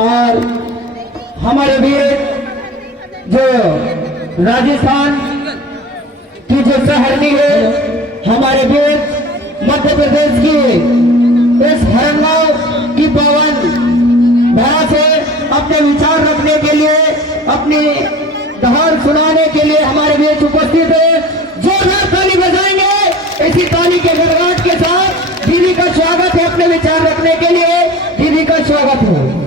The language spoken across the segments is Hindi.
और हमारे वीर जो राजस्थान की जो सहरनी है, हमारे वीर मध्य प्रदेश की इस हरनगांव की पावन धरा से अपने विचार रखने के लिए, अपनी दहाड़ सुनाने के लिए हमारे बीच उपस्थित है। जोरदार ताली बजाएंगे। इसी ताली के गड़गड़ाहट के साथ दीदी का स्वागत है। अपने विचार रखने के लिए दीदी का स्वागत है।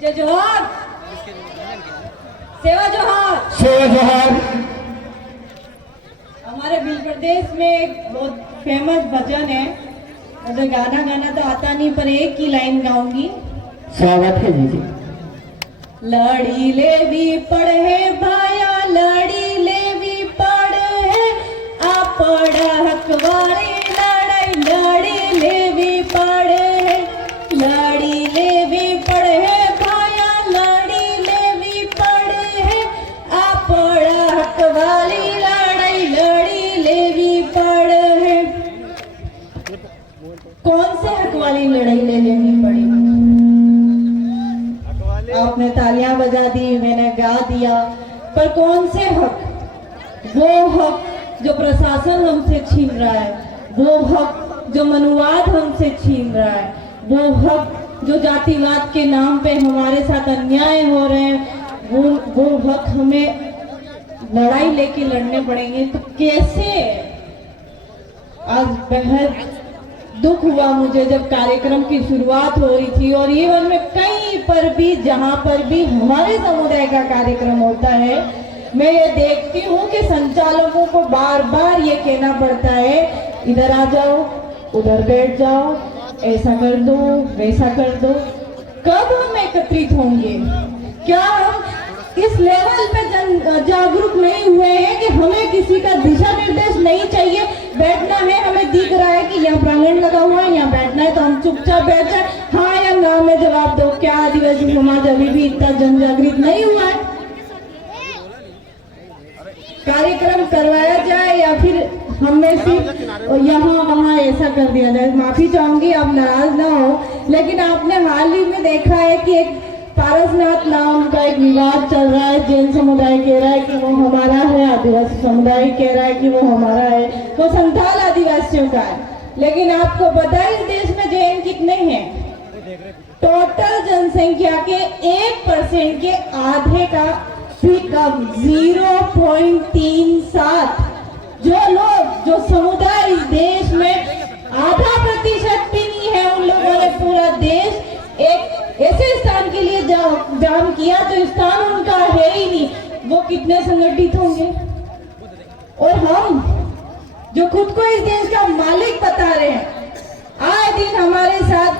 जय जोहार, सेवा जोहार, सेवा जोहार। हमारे बिल प्रदेश में एक बहुत फेमस भजन है। मुझे गाना तो आता नहीं, पर एक ही लाइन गाऊंगी। स्वागत है दीदी। लड़ी ले भी पढ़े भाया, लड़ी ले भी पढ़े, आपड़ा हकवारी लड़ाई, लड़ी ले भी पढ़े, लड़ी ले भी पढ़े भाया, लड़ी ले भी पढ़े, आपड़ा हकवारी लड़ाई, लड़ी ले भी पढ़े। कौन से हक वाली लड़ाई ले लेनी पड़ी? आपने तालियां बजा दी, मैंने गा दिया, पर कौन से हक? वो हक जो प्रशासन हमसे छीन रहा है, वो हक जो मनुवाद हमसे छीन रहा है, वो हक जो जातिवाद के नाम पे हमारे साथ अन्याय हो रहे हैं, वो हक हमें लड़ाई लेके लड़ने पड़ेंगे। तो कैसे? आज बेहद दुख हुआ मुझे जब कार्यक्रम की शुरुआत हो रही थी, और इवन में कहीं पर भी जहां पर भी हमारे समुदाय का कार्यक्रम होता है, मैं ये देखती हूँ कि संचालकों को बार बार ये कहना पड़ता है, इधर आ जाओ, उधर बैठ जाओ, ऐसा कर दो, वैसा कर दो। कब हम एकत्रित होंगे? क्या हम इस लेवल पे जागरूक नहीं हुए हैं कि हमें किसी का दिशा निर्देश नहीं चाहिए? बैठना है, हमें दिख रहा है कि यहाँ प्रांगण लगा हुआ है, यहाँ बैठना है, तो हम चुपचाप बैठ जाए, हाँ या ना में जवाब दो। क्या आदिवासी समाज अभी भी इतना जन जागृत नहीं हुआ है? कार्यक्रम करवाया जाए या फिर हमें सिर्फ यहाँ वहाँ ऐसा कर दिया जाए? माफी चाहूंगी, आप नाराज ना हो, लेकिन आपने हाल ही में देखा है कि एक पारसनाथ नाम का एक विवाद चल रहा है। जैन समुदाय कह रहा है कि वो हमारा है, आदिवासी समुदाय कह रहा है कि वो हमारा है, वो संथाल आदिवासियों का है। लेकिन आपको पता है इस देश में जैन कितने हैं? टोटल जनसंख्या के 1% के आधे का भी कम, 0.37। जो समुदाय इस देश में 0.5% भी नहीं है, उन लोगों ने पूरा देश एक ऐसे स्थान के लिए जाम किया जो स्थान उनका है ही नहीं। वो कितने संगठित होंगे? और हम जो खुद को इस देश का मालिक बता रहे हैं, आए दिन हमारे साथ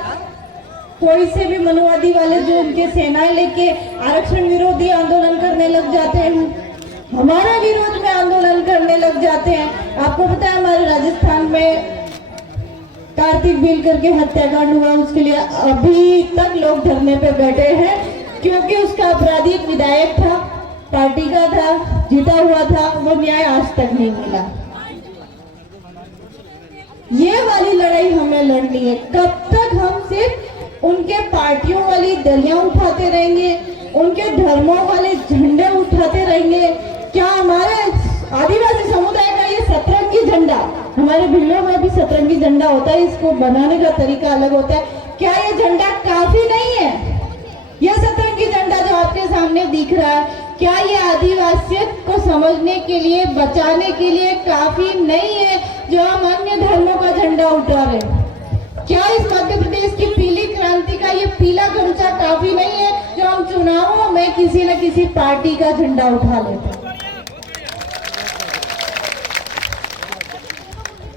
कोई से भी मनुवादी वाले जो उनके सेनाएं लेके आरक्षण विरोधी आंदोलन करने लग जाते हैं, हमारा विरोध में आंदोलन करने लग जाते हैं। आपको पता है हमारे राजस्थान में कार्तिक बिल करके हत्याकांड हुआ, उसके लिए अभी तक लोग धरने पे बैठे हैं, क्योंकि उसका अपराधी एक विधायक था, पार्टी का था, जीता हुआ था, वो न्याय आज तक नहीं मिला। ये वाली लड़ाई हमें लड़नी है। कब तक हम सिर्फ उनके पार्टियों वाली दलियां उठाते रहेंगे, उनके धर्मों वाले झंडे उठाते रहेंगे? क्या हमारे आदिवासी समुदाय का ये सतरंगी झंडा, हमारे भिल्लों में भी सतरंगी झंडा होता है, इसको बनाने का तरीका अलग होता है, क्या ये झंडा काफी नहीं है? यह सतरंगी झंडा जो आपके सामने दिख रहा है, क्या ये आदिवासियत को समझने के लिए, बचाने के लिए काफी नहीं है जो हम अन्य धर्मों का झंडा उठा रहे हैं? क्या इस मध्य प्रदेश की पीली क्रांति का ये पीला गमछा काफी नहीं है जो हम चुनावों में किसी न किसी पार्टी का झंडा उठा लेते हैं?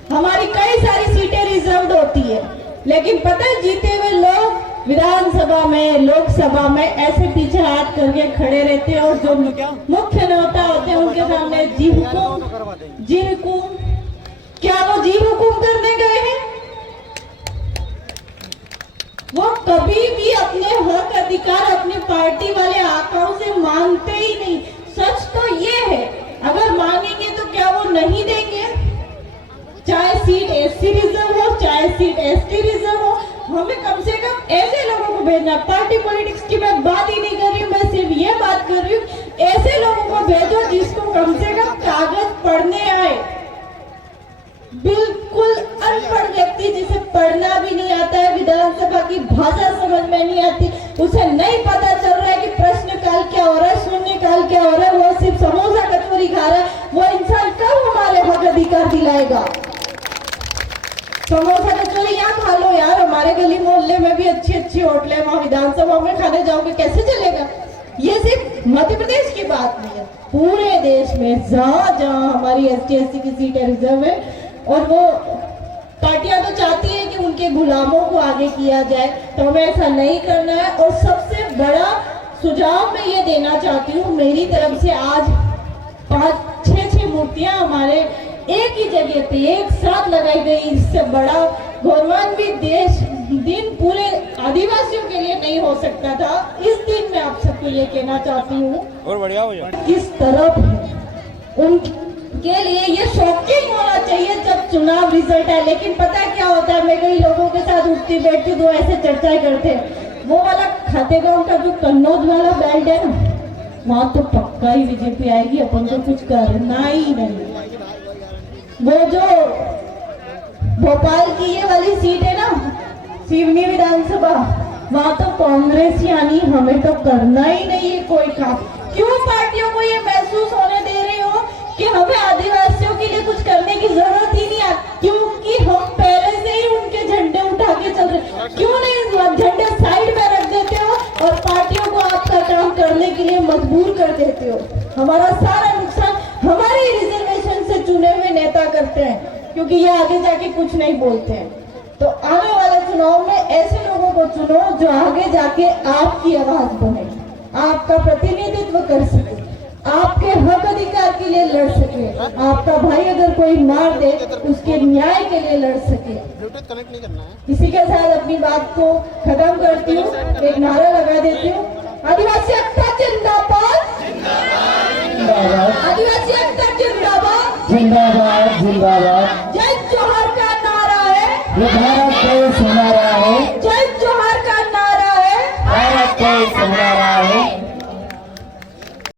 हमारी कई सारी सीटें रिजर्व्ड होती है, लेकिन पता है जीते हुए लोग विधानसभा में, लोकसभा में ऐसे पीछे हाथ करके खड़े रहते हैं, और जो मुख्य नेता होते हैं उनके सामने जी हुकुम। क्या वो जी हुकुम करने गए हैं? वो कभी भी अपने हक अधिकार अपनी पार्टी वाले आकाओं से मांगते ही नहीं। सच तो ये है, अगर मांगेंगे तो क्या वो नहीं देंगे? चाहे सीट एससी रिजर्व हो, चाहे सीट एसटी रिजर्व हो, हमें कम से कम ऐसे भेजना। पार्टी पॉलिटिक्स की मैं बात ही नहीं कर रही हूँ, मैं सिर्फ ये बात कर रही हूँ ऐसे लोगों को भेजो जिसको कम से कम कागज पढ़ने आए। बिल्कुल अनपढ़ व्यक्ति जिसे पढ़ना भी नहीं आता है, विधानसभा की भाषा समझ में नहीं आती, उसे नहीं पता चल रहा है कि प्रश्नकाल क्या हो रहा है, शून्यकाल क्या हो रहा है, वो सिर्फ समोसा कचौरी खा रहा है, वो इंसान कब हमारे हक अधिकार दिलाएगा? समोसा कचौरी यहाँ खा लो यार, हमारे गली मोहल्ले में भी अच्छी अच्छी होटल है, वहाँ विधानसभा में खाने जाओगे, कैसे चलेगा? ये सिर्फ मध्य प्रदेश की बात नहीं है, पूरे देश में जहाँ जहाँ हमारी ST/SC की सीटें रिजर्व है और वो पार्टियां तो चाहती है कि उनके गुलामों को आगे किया जाए, तो हमें ऐसा नहीं करना है। और सबसे बड़ा सुझाव मैं ये देना चाहती हूँ मेरी तरफ से, आज 5-6 मूर्तियां हमारे एक ही जगह पे एक साथ लगाई गई, इससे बड़ा गौरवान्वित दिन पूरे आदिवासियों के लिए नहीं हो सकता था। इस दिन मैं आप सबको ये कहना चाहती हूँ और बढ़िया हो जाए किस तरफ है उनके लिए ये शॉकिंग होना चाहिए जब चुनाव रिजल्ट है। लेकिन पता क्या होता है, मैं कई लोगों के साथ उठती बैठती हूँ तो ऐसे चर्चाएं करते हैं, वो वाला खातेगांव का जो कन्नौज वाला बेल्ट है ना, वहां तो पक्का ही बीजेपी आएगी, अपन को कुछ करना ही नहीं। वो जो भोपाल की ये वाली सीट है ना, सिवनी विधानसभा, वहां तो कांग्रेस ही आनी, हमें तो करना ही नहीं है कोई काम। क्यों पार्टियों को ये महसूस होने दे रहे हो कि हमें आदिवासियों के लिए कुछ करने की जरूरत ही नहीं है? क्योंकि हम पहले से ही उनके झंडे उठा के चल रहे। क्यों नहीं झंडे साइड में रख देते हो और पार्टियों को आपका काम करने के लिए मजबूर कर देते हो? हमारा सारा नुकसान हमारे रिजर्वेशन से चुने हुए नेता करते हैं, क्योंकि ये आगे जाके कुछ नहीं बोलते हैं। तो आने वाले चुनाव में ऐसे लोगों को चुनो जो आगे जाके आपकी आवाज बने, आपका प्रतिनिधित्व कर सके, आपके हक अधिकार के लिए लड़ सके, आपका भाई अगर कोई मार दे उसके न्याय के लिए लड़ सके। इसी के साथ अपनी बात को खत्म करती हूँ, एक नारा लगा देती हूँ, आदिवासी एकता जिंदाबाद, आदिवासी एकता जिंदाबाद, जिंदाबाद जिंदाबाद। जय जोहर का नारा है, ये भारत देश हमारा